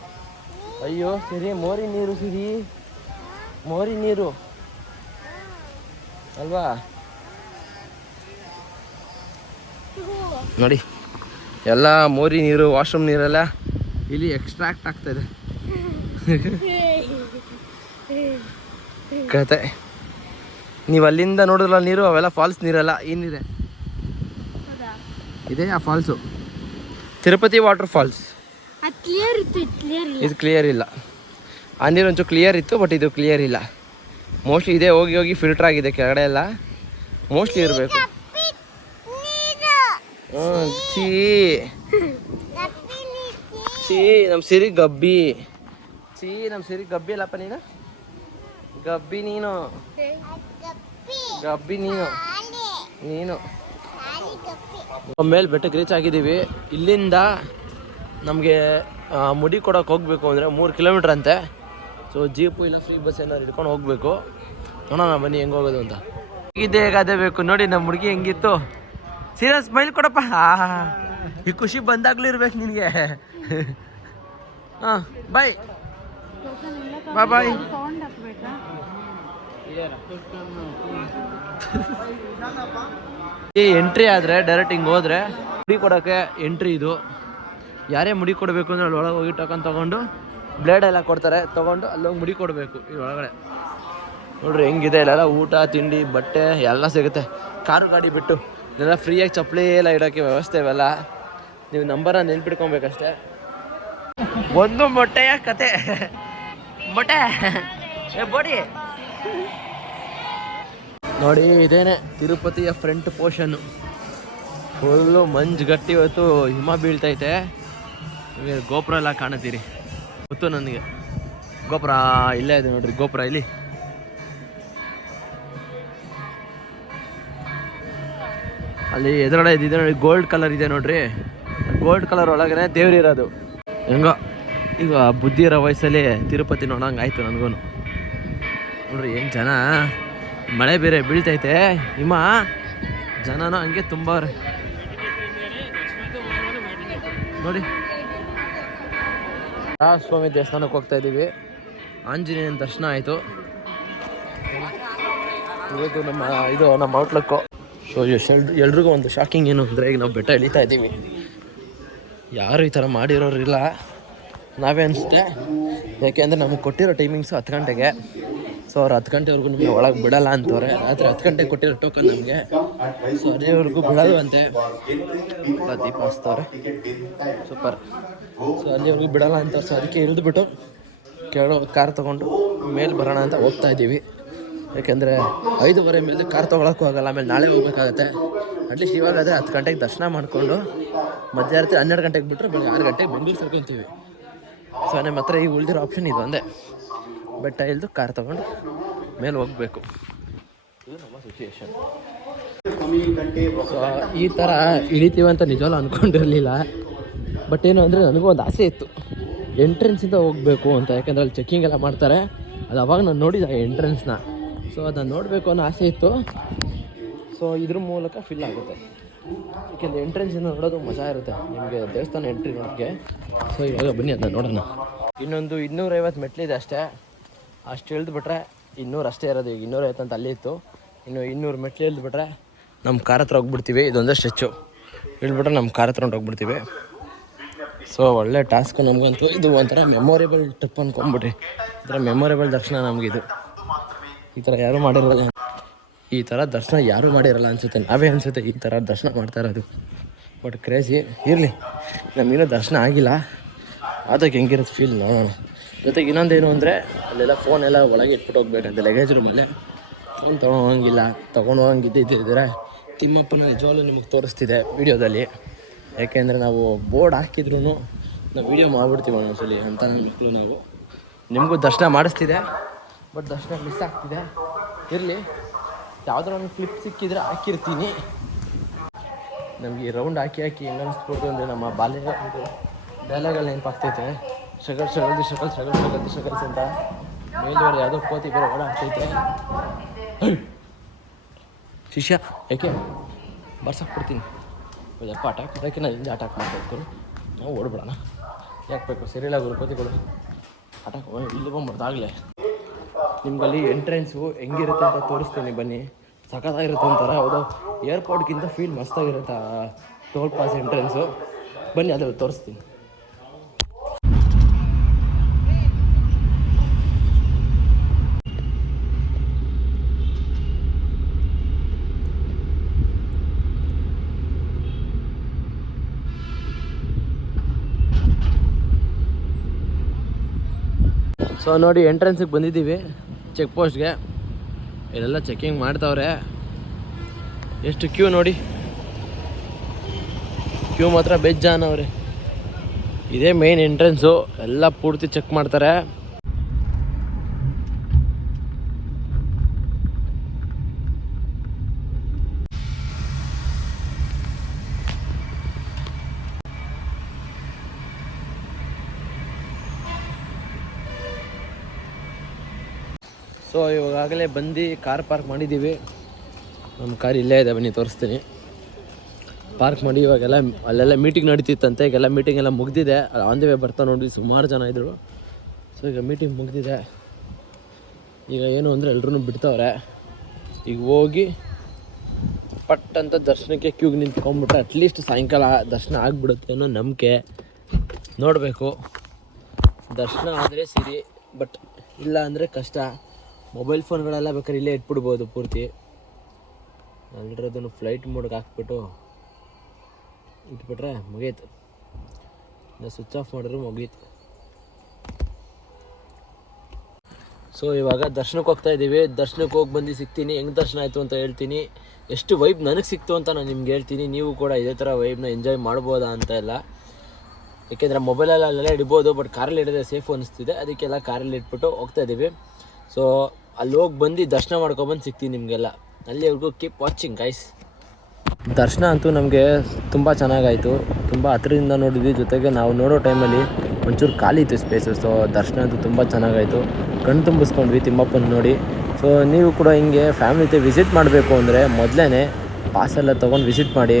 ಅಯ್ಯೋ ಸಿರಿ, ಮೋರಿ ನೀರು ಸಿರಿ, ಮೋರಿ ನೀರು ಅಲ್ವಾ? ನೋಡಿ ಎಲ್ಲ ಮೋರಿ ನೀರು, ವಾಶ್ರೂಮ್ ನೀರೆಲ್ಲ ಇಲ್ಲಿ ಎಕ್ಸ್ಟ್ರಾಕ್ಟ್ ಆಗ್ತಾಯಿದೆ. ಕತೆ ನೀವು ಅಲ್ಲಿಂದ ನೋಡಿದ್ರಲ್ಲ ನೀರು, ಅವೆಲ್ಲ ಫಾಲ್ಸ್ ನೀರಲ್ಲ, ಈ ನೀರೇ ಇದೆ. ಆ ಫಾಲ್ಸು ತಿರುಪತಿ ವಾಟರ್ ಫಾಲ್ಸ್. ಅದು ಕ್ಲಿಯರ್ ಇತ್ತು, ಇದು ಕ್ಲಿಯರ್ ಇಲ್ಲ. ಇದು ಕ್ಲಿಯರ್ ಇಲ್ಲ. ಆ ನೀರು ಒಂಚೂರು ಕ್ಲಿಯರ್ ಇತ್ತು, ಬಟ್ ಇದು ಕ್ಲಿಯರ್ ಇಲ್ಲ. ಮೋಸ್ಟ್ಲಿ ಇದೇ ಹೋಗಿ ಹೋಗಿ ಫಿಲ್ಟರ್ ಆಗಿದೆ ಕೆಳಗಡೆ ಎಲ್ಲ, ಮೋಸ್ಟ್ಲಿ ಇರಬೇಕು. ಚೀ ಚೀ ನಮ್ಮ ಸಿರಿ ಗಬ್ಬಿ. ನಮ್ಮ ಸಿರಿ ಗಬ್ಬಿ ಅಲ್ಲಪ್ಪ ನೀನು, ಗಬ್ಬಿ ನೀನು, ಗಬ್ಬಿ ನೀನು. ಮೇಲೆ ಬೆಟ್ಟಕ್ಕೆ ರೀಚ್ ಆಗಿದ್ದೀವಿ. ಇಲ್ಲಿಂದ ನಮಗೆ ಮುಡಿ ಕೊಡೋಕೆ ಹೋಗಬೇಕು ಅಂದರೆ 3 ಕಿಲೋಮೀಟ್ರ್ ಅಂತೆ. ಸೊ ಜೀಪು ಇಲ್ಲ ಫ್ರೀ ಬಸ್ ಏನಾದ್ರು ಹಿಡ್ಕೊಂಡು ಹೋಗಬೇಕು. ನೋಡೋಣ ಬನ್ನಿ ಹೆಂಗೆ ಹೋಗೋದು ಅಂತ. ಹೇಗಿದೆ ಅದೇ ಬೇಕು ನೋಡಿ. ನಮ್ಮ ಹುಡುಗಿ ಹೆಂಗಿತ್ತು, ಸೀರಿಯಸ್ ಸ್ಮೈಲ್ ಕೊಡಪ್ಪ. ಈ ಖುಷಿ ಬಂದಾಗ್ಲೂ ಇರ್ಬೇಕು ನಿನಗೆ. ಹಾಂ ಬಾಯ್ ಬಾಯ್ ಬಾಯ್. ಈ ಎಂಟ್ರಿ ಆದರೆ ಡೈರೆಕ್ಟ್ ಹಿಂಗೆ ಹೋದರೆ ಮುಡಿ ಕೊಡೋಕ್ಕೆ ಎಂಟ್ರಿ ಇದು. ಯಾರೇ ಮುಡಿ ಕೊಡಬೇಕು ಅಂದರೆ ಅಲ್ಲಿ ಒಳಗೆ ಹೋಗಿ ಟೋಕನ್ ತೊಗೊಂಡು ಬ್ಲೇಡ್ ಎಲ್ಲ ಕೊಡ್ತಾರೆ, ತೊಗೊಂಡು ಅಲ್ಲೋಗಿ ಮುಡಿ ಕೊಡಬೇಕು. ಈ ಒಳಗಡೆ ನೋಡ್ರಿ ಹೆಂಗಿದೆ, ಇಲ್ಲೆಲ್ಲ ಊಟ ತಿಂಡಿ ಬಟ್ಟೆ ಎಲ್ಲ ಸಿಗುತ್ತೆ. ಕಾರು ಗಾಡಿ ಬಿಟ್ಟು ಇದೆಲ್ಲ ಫ್ರೀಯಾಗಿ ಚಪ್ಪಲಿ ಎಲ್ಲ ಇಡೋಕ್ಕೆ ವ್ಯವಸ್ಥೆ ಇವೆಲ್ಲ. ನೀವು ನಂಬರನ್ನ ನೆನ್ಪಿಟ್ಕೊಬೇಕಷ್ಟೇ. ಒಂದು ಮೊಟ್ಟೆಯ ಕತೆ, ಮೊಟ್ಟೆ ಬೋಡಿ ನೋಡಿ. ಇದೇನೆ ತಿರುಪತಿಯ ಫ್ರಂಟ್ ಪೋರ್ಷನ್ನು. ಫುಲ್ಲು ಮಂಜು ಗಟ್ಟಿ, ಇವತ್ತು ಹಿಮ ಬೀಳ್ತೈತೆ. ನಿಮಗೆ ಗೋಪುರ ಎಲ್ಲ ಕಾಣುತ್ತೀರಿ, ಗೊತ್ತು ನನಗೆ. ಗೋಪುರ ಇಲ್ಲೇ ಇದೆ ನೋಡ್ರಿ, ಗೋಪುರ ಇಲ್ಲಿ. ಅಲ್ಲಿ ಎದುರುಗಡೆ ಇದೆ ನೋಡಿ, ಗೋಲ್ಡ್ ಕಲರ್ ಇದೆ ನೋಡ್ರಿ. ಗೋಲ್ಡ್ ಕಲರ್ ಒಳಗಡೆ ದೇವ್ರಿರೋದು. ಹೆಂಗೋ ಈಗ ಬುದ್ಧಿ ಇರೋ ವಯಸ್ಸಲ್ಲಿ ತಿರುಪತಿ ನೋಡೋಂಗೆ ಆಯಿತು ನನಗೂ. ನೋಡ್ರಿ ಏನು ಜನ, ಮಳೆ ಬೇರೆ ಬೀಳ್ತೈತೆ, ಹಿಮ, ಜನನೂ ಹಂಗೆ ತುಂಬವ್ರೆ ನೋಡಿ. ಸ್ವಾಮಿ ದೇವಸ್ಥಾನಕ್ಕೆ ಹೋಗ್ತಾ ಇದ್ದೀವಿ. ಆಂಜನೇಯನ ದರ್ಶನ ಆಯಿತು. ಇವತ್ತು ನಮ್ಮ ಔಟ್ಲುಕ್ಕು. ಸೊ ಎಲ್ರಿಗೂ ಒಂದು ಶಾಕಿಂಗ್ ಏನು ಅಂದರೆ, ಈಗ ನಾವು ಬೆಟ್ಟ ಇಳಿತಾ ಇದ್ದೀವಿ. ಯಾರು ಈ ಥರ ಮಾಡಿರೋರಿಲ್ಲ, ನಾವೇ ಅನಿಸುತ್ತೆ. ಯಾಕೆಂದರೆ ನಮಗೆ ಕೊಟ್ಟಿರೋ ಟೈಮಿಂಗ್ಸು 10 ಗಂಟೆಗೆ. ಸೊ ಅವ್ರು 10 ಗಂಟೆವರೆಗೂ ನಮಗೆ ಒಳಗೆ ಬಿಡಲ್ಲ ಅಂತವ್ರೆ. ರಾತ್ರಿ 10 ಗಂಟೆಗೆ ಕೊಟ್ಟಿರೋ ಟೋಕನ್ ನಮಗೆ. ಸೊ ಅದೇವರೆಗೂ ಬಿಡೋದು ಅಂತೆ. ದೀಪ ಹಚ್ತವ್ರೆ, ಸೂಪರ್. ಸೊ ಅಲ್ಲಿವರೆಗೂ ಬಿಡಲ್ಲ ಅಂತವ್ರು. ಸೊ ಅದಕ್ಕೆ ಇಳಿದುಬಿಟ್ಟು ಕಾರ್ ತೊಗೊಂಡು ಮೇಲೆ ಬರೋಣ ಅಂತ ಹೋಗ್ತಾ ಇದ್ದೀವಿ. ಯಾಕೆಂದರೆ 5:30 ಮೇಲೆ ಕಾರ್ ತೊಗೊಳಕ್ಕೂ ಆಗಲ್ಲ, ಆಮೇಲೆ ನಾಳೆ ಹೋಗ್ಬೇಕಾಗತ್ತೆ. ಅಟ್ಲೀಸ್ಟ್ ಇವಾಗಾದರೆ 10 ಗಂಟೆಗೆ ದರ್ಶನ ಮಾಡಿಕೊಂಡು ಮಧ್ಯರಾತ್ರಿ 12 ಗಂಟೆಗೆ ಬಿಟ್ಟರೆ ಬೆಳಗ್ಗೆ 6 ಗಂಟೆಗೆ ಬೆಂಗಳೂರು ಸೇರ್ಕೊತೀವಿ. ಸೊ ನಮ್ಮ ಹತ್ರ ಈಗ ಉಳಿದಿರೋ ಆಪ್ಷನ್ ಇದು ಒಂದೇ, ಬೆಟ್ಟ ಇಳಿದು ಕಾರ್ ತೊಗೊಂಡು ಮೇಲೆ ಹೋಗಬೇಕು. ಇದು ನಮ್ಮ ಸಿಚುಯೇಷನ್. ಸೊ ಈ ಥರ ಇಳಿತೀವಂತ ನಿಜವಲ್ಲ ಅಂದ್ಕೊಂಡಿರಲಿಲ್ಲ. ಬಟ್ ಏನು ಅಂದರೆ ನನಗೂ ಒಂದು ಆಸೆ ಇತ್ತು, ಎಂಟ್ರೆನ್ಸಿಂದ ಹೋಗಬೇಕು ಅಂತ. ಯಾಕೆಂದರೆ ಅಲ್ಲಿ ಚೆಕ್ಕಿಂಗ್ ಎಲ್ಲ ಮಾಡ್ತಾರೆ. ಅದು ಅವಾಗ ನಾನು ನೋಡಿದೆ ಎಂಟ್ರೆನ್ಸ್ನ. ಸೊ ಅದನ್ನು ನೋಡಬೇಕು ಅನ್ನೋ ಆಸೆ ಇತ್ತು. ಸೊ ಇದ್ರ ಮೂಲಕ ಫಿಲ್ ಆಗುತ್ತೆ. ಯಾಕೆಂದರೆ ಎಂಟ್ರೆನ್ಸಿಂದ ನೋಡೋದು ಮಜಾ ಇರುತ್ತೆ ನಿಮಗೆ, ದೇವಸ್ಥಾನ ಎಂಟ್ರಿ ನೋಡೋಕ್ಕೆ. ಸೊ ಇವಾಗ ಬನ್ನಿ ಅದನ್ನ ನೋಡೋಣ. ಇನ್ನೊಂದು 250 ಮೆಟ್ಲಿದೆ ಅಷ್ಟೇ. ಅಷ್ಟು ಇಳಿದ್ಬಿಟ್ರೆ 200 ಅಷ್ಟೇ ಇರೋದು. ಈಗ 250 ಅಂತ ಅಲ್ಲಿ ಇತ್ತು. ಇನ್ನು 200 ಮೆಟ್ಲು ಇಳಿದ್ಬಿಟ್ರೆ ನಮ್ಮ ಕಾರ್ ಹತ್ರ ಹೋಗ್ಬಿಡ್ತೀವಿ. ಇದೊಂದೇ ಸ್ಟ್ರೆಚ್ಚು. ಇಳಿದ್ಬಿಟ್ರೆ ನಮ್ಮ ಕಾರ್ ಹತ್ರ ಹೋಗ್ಬಿಡ್ತೀವಿ. ಸೊ ಒಳ್ಳೆ ಟಾಸ್ಕ್ ನಮಗಂತೂ. ಇದು ಒಂಥರ ಮೆಮೊರೇಬಲ್ ಟ್ರಿಪ್ ಅಂದ್ಕೊಂಬಿಟ್ರಿ. ಈ ಥರ ಮೆಮೊರೇಬಲ್ ದರ್ಶನ ನಮಗಿದು. ಈ ಥರ ಯಾರೂ ಮಾಡಿರಲ್ಲ, ಈ ಥರ ದರ್ಶನ ಯಾರೂ ಮಾಡಿರಲ್ಲ ಅನಿಸುತ್ತೆ. ನಾವೇ ಅನಿಸುತ್ತೆ ಈ ಥರ ದರ್ಶನ ಮಾಡ್ತಾ ಇರೋದು. But crazy. ಇರಲಿ, ನಮಗಿನ್ನೂ ದರ್ಶನ ಆಗಿಲ್ಲ, ಅದಕ್ಕೆ ಹೆಂಗಿರುತ್ತೆ ಫೀಲ್ ನೋಡೋಣ. ಜೊತೆಗೆ ಇನ್ನೊಂದೇನು ಅಂದರೆ, ಅಲ್ಲೆಲ್ಲ ಫೋನ್ ಎಲ್ಲ ಒಳಗೆ ಇಟ್ಬಿಟ್ಟು ಹೋಗ್ಬೇಕಂತೆ ಲಗೇಜ್ ರೂಮಲ್ಲೇ. ಫೋನ್ ತೊಗೊಂಡು ಹೋಗಿದ್ದಿದ್ದರೆ ತಿಮ್ಮಪ್ಪನ ನಿಜವಾಗ್ಲೂ ನಿಮಗೆ ತೋರಿಸ್ತಿದೆ ವೀಡಿಯೋದಲ್ಲಿ. ಯಾಕೆಂದರೆ ನಾವು ಬೋರ್ಡ್ ಹಾಕಿದ್ರೂ ನಾವು ವೀಡಿಯೋ ಮಾಡಿಬಿಡ್ತೀವಿ ಒಂದೊಂದ್ಸಲಿ ಅಂತ ನನ್ನ ಮಕ್ಕಳು. ನಾವು ನಿಮಗೂ ದರ್ಶನ ಮಾಡಿಸ್ತಿದೆ, ಬಟ್ ದರ್ಶನ ಮಿಸ್ ಆಗ್ತಿದೆ. ಇರಲಿ, ಯಾವುದಾದ್ರು ಒಂದು ಕ್ಲಿಪ್ ಸಿಕ್ಕಿದ್ರೆ ಹಾಕಿರ್ತೀನಿ. ನಮಗೆ ಈ ರೌಂಡ್ ಹಾಕಿ ಹೆಂಗೆ ಅನಿಸ್ಬೋದು ಅಂದರೆ, ನಮ್ಮ ಬಾಲ್ಯ ಡೈಲಾಗಲ್ಲಿ ನೆನಪಾಗ್ತೈತೆ. ಸ್ಟ್ರಗಲ್ಸ್ ಅಂತ ಮೇಲ್ವರೆ ಯಾವುದೋ ಕೋತಿ ಬೇರೆ ಓಡಾಡ್ತೈತೆ. ಶಿಷ್ಯ ಯಾಕೆ ಬರ್ಸಾಕ್ಬಿಡ್ತೀನಿ. ಯಪ್ಪ ಅಟ್ಯಾಕ್ ಮಾಡೋಕ್ಕೆ ನಾನು ಹಿಂದೆ ಅಟ್ಯಾಕ್ ಮಾಡ್ಕೊಳ್ತೀನಿ. ನಾವು ಓಡ್ಬಿಡೋಣ. ಯಾಕೆ ಬೇಕು ಸರಿಯಾಗಿ ಕೋತಿಗಳು ಅಟ್ಯಾಕ್ ಇಲ್ಲಿ ಬಂದ್ಬಿಡ್ದಾಗಲೇ. ನಿಮ್ಗಲ್ಲಿ ಎಂಟ್ರೆನ್ಸು ಹೆಂಗಿರುತ್ತೆ ಅಂತ ತೋರಿಸ್ತೀನಿ ಬನ್ನಿ. ಸಖತ್ತಾಗಿರುತ್ತೆ ಒಂಥರ. ಯಾವುದೋ ಏರ್ಪೋರ್ಟ್ಗಿಂತ ಫೀಲ್ ಮಸ್ತಾಗಿರುತ್ತೆ ಟೋಲ್ ಪಾಸ್ ಎಂಟ್ರೆನ್ಸು. ಬನ್ನಿ ಅದ್ರಲ್ಲಿ ತೋರಿಸ್ತೀನಿ. ಸೊ ನೋಡಿ ಎಂಟ್ರೆನ್ಸಿಗೆ ಬಂದಿದ್ದೀವಿ ಚೆಕ್ ಪೋಸ್ಟ್ಗೆ. ಇಲ್ಲೆಲ್ಲ ಚೆಕಿಂಗ್ ಮಾಡ್ತಾವ್ರೆ. ಎಷ್ಟು ಕ್ಯೂ ನೋಡಿ, ಕ್ಯೂ ಮಾತ್ರ ಬೇಜಾನವ್ರೆ. ಇದೇ ಮೇನ್ ಎಂಟ್ರೆನ್ಸು, ಎಲ್ಲ ಪೂರ್ತಿ ಚೆಕ್ ಮಾಡ್ತಾರೆ. ಸೊ ಇವಾಗಲೇ ಬಂದು ಕಾರ್ ಪಾರ್ಕ್ ಮಾಡಿದ್ದೀವಿ. ನಮ್ಮ ಕಾರ್ ಇಲ್ಲೇ ಇದೆ, ಬನ್ನಿ ತೋರಿಸ್ತೀನಿ. ಪಾರ್ಕ್ ಮಾಡಿ ಇವಾಗೆಲ್ಲ ಅಲ್ಲೆಲ್ಲ ಮೀಟಿಂಗ್ ನಡೀತಿತ್ತಂತೆ. ಈಗೆಲ್ಲ ಮೀಟಿಂಗ್ ಎಲ್ಲ ಮುಗ್ದಿದೆ. ಆನ್ ದಿ ವೇ ಬರ್ತಾ ನೋಡಿ ಸುಮಾರು ಜನ ಇದ್ದರು. ಸೊ ಈಗ ಮೀಟಿಂಗ್ ಮುಗ್ದಿದೆ. ಈಗ ಏನು ಅಂದರೆ ಎಲ್ಲರೂ ಬಿಡ್ತಾವ್ರೆ. ಈಗ ಹೋಗಿ ಪಟ್ ಅಂತ ದರ್ಶನಕ್ಕೆ ಕ್ಯೂಗೆ ನಿಂತ್ಕೊಂಡ್ಬಿಟ್ರೆ ಅಟ್ಲೀಸ್ಟ್ ಸಾಯಂಕಾಲ ದರ್ಶನ ಆಗಿಬಿಡುತ್ತೆ ಅನ್ನೋ ನಂಬಿಕೆ. ನೋಡಬೇಕು, ದರ್ಶನ ಆದರೆ ಸಿರಿ, ಬಟ್ ಇಲ್ಲ ಅಂದರೆ ಕಷ್ಟ. ಮೊಬೈಲ್ ಫೋನ್ಗಳೆಲ್ಲ ಬೇಕಾದ್ರೆ ಇಲ್ಲೇ ಇಟ್ಬಿಡ್ಬೋದು ಪೂರ್ತಿ. ಎಲ್ಲರೂ ಅದನ್ನು ಫ್ಲೈಟ್ ಮೋಡ್ಗೆ ಹಾಕ್ಬಿಟ್ಟು ಇಟ್ಬಿಟ್ರೆ ಮುಗೀತು. ಸ್ವಿಚ್ ಆಫ್ ಮಾಡಿದ್ರು ಮುಗೀತು. ಸೊ ಇವಾಗ ದರ್ಶನಕ್ಕೆ ಹೋಗ್ತಾ ಇದ್ದೀವಿ. ದರ್ಶನಕ್ಕೆ ಹೋಗಿ ಬಂದು ಸಿಗ್ತೀನಿ. ಹೆಂಗೆ ದರ್ಶನ ಆಯಿತು ಅಂತ ಹೇಳ್ತೀನಿ. ಎಷ್ಟು ವೈಬ್ ನನಗೆ ಸಿಕ್ತು ಅಂತ ನಾನು ನಿಮ್ಗೆ ಹೇಳ್ತೀನಿ. ನೀವು ಕೂಡ ಇದೇ ಥರ ವೈಬ್ನ ಎಂಜಾಯ್ ಮಾಡ್ಬೋದಾ ಅಂತ ಎಲ್ಲ. ಏಕೆಂದರೆ ಮೊಬೈಲಲ್ಲಿ ಅಲ್ಲೆಲ್ಲ ಇಡ್ಬೋದು, ಬಟ್ ಕಾರಲ್ಲಿ ಇಡೋದೇ ಸೇಫ್ ಅನ್ನಿಸ್ತಿದೆ. ಅದಕ್ಕೆಲ್ಲ ಕಾರಲ್ಲಿ ಇಟ್ಬಿಟ್ಟು ಹೋಗ್ತಾ ಇದ್ದೀವಿ. ಸೊ ಅಲ್ಲಿ ಹೋಗಿ ಬಂದು ದರ್ಶನ ಮಾಡ್ಕೊಬಂದು ಸಿಗ್ತೀನಿ ನಿಮಗೆಲ್ಲ. ಅಲ್ಲಿವರೆಗೂ ಕೀಪ್ ವಾಚಿಂಗ್ ಗೈಸ್. ದರ್ಶನ ಅಂತೂ ನಮಗೆ ತುಂಬ ಚೆನ್ನಾಗಾಯಿತು. ತುಂಬ ಹತ್ರದಿಂದ ನೋಡಿದ್ವಿ. ಜೊತೆಗೆ ನಾವು ನೋಡೋ ಟೈಮಲ್ಲಿ ಒಂಚೂರು ಖಾಲಿ ಇತ್ತು ಸ್ಪೇಸು. ಸೊ ದರ್ಶನ ಅಂತೂ ತುಂಬ ಚೆನ್ನಾಗಾಯಿತು. ಕಣ್ಣು ತುಂಬಿಸ್ಕೊಂಡ್ವಿ ತಿಮ್ಮಪ್ಪನ ನೋಡಿ. ಸೊ ನೀವು ಕೂಡ ಹಿಂಗೆ ಫ್ಯಾಮಿಲಿ ಜೊತೆ ವಿಸಿಟ್ ಮಾಡಬೇಕು ಅಂದರೆ ಮೊದಲೇ ಪಾಸೆಲ್ಲ ತೊಗೊಂಡು ವಿಸಿಟ್ ಮಾಡಿ.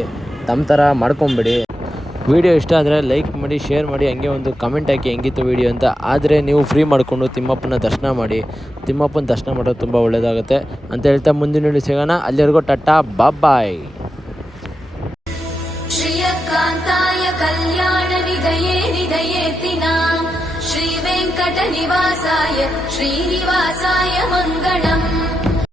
ತಮ್ಮ ಥರ ಮಾಡ್ಕೊಂಬಿಡಿ. ವಿಡಿಯೋ ಇಷ್ಟ ಆದರೆ ಲೈಕ್ ಮಾಡಿ, ಶೇರ್ ಮಾಡಿ, ಹಂಗೆ ಒಂದು ಕಮೆಂಟ್ ಹಾಕಿ ಹೆಂಗಿತ್ತು ವಿಡಿಯೋ ಅಂತ. ಆದರೆ ನೀವು ಫ್ರೀ ಮಾಡಿಕೊಂಡು ತಿಮ್ಮಪ್ಪನ ದರ್ಶನ ಮಾಡಿ. ತಿಮ್ಮಪ್ಪನ ದರ್ಶನ ಮಾಡೋದು ತುಂಬ ಒಳ್ಳೆಯದಾಗುತ್ತೆ ಅಂತ ಹೇಳ್ತಾ ಮುಂದಿನ ವಿಡಿಯೋ ಸಿಗೋಣ. ಅಲ್ಲಿವರೆಗೂ ಟಾಟಾ ಬಾಯ್. ಶ್ರೀಯಕಾಂತಾಯ ಕಲ್ಯಾಣ ನಿಧಯೇ ನಿಧಯೇತಿನಾಂ ಶ್ರೀ ವೆಂಕಟ ನಿವಾಸಾಯ ಶ್ರೀನಿವಾಸಾಯ ಮಂಗಳಂ.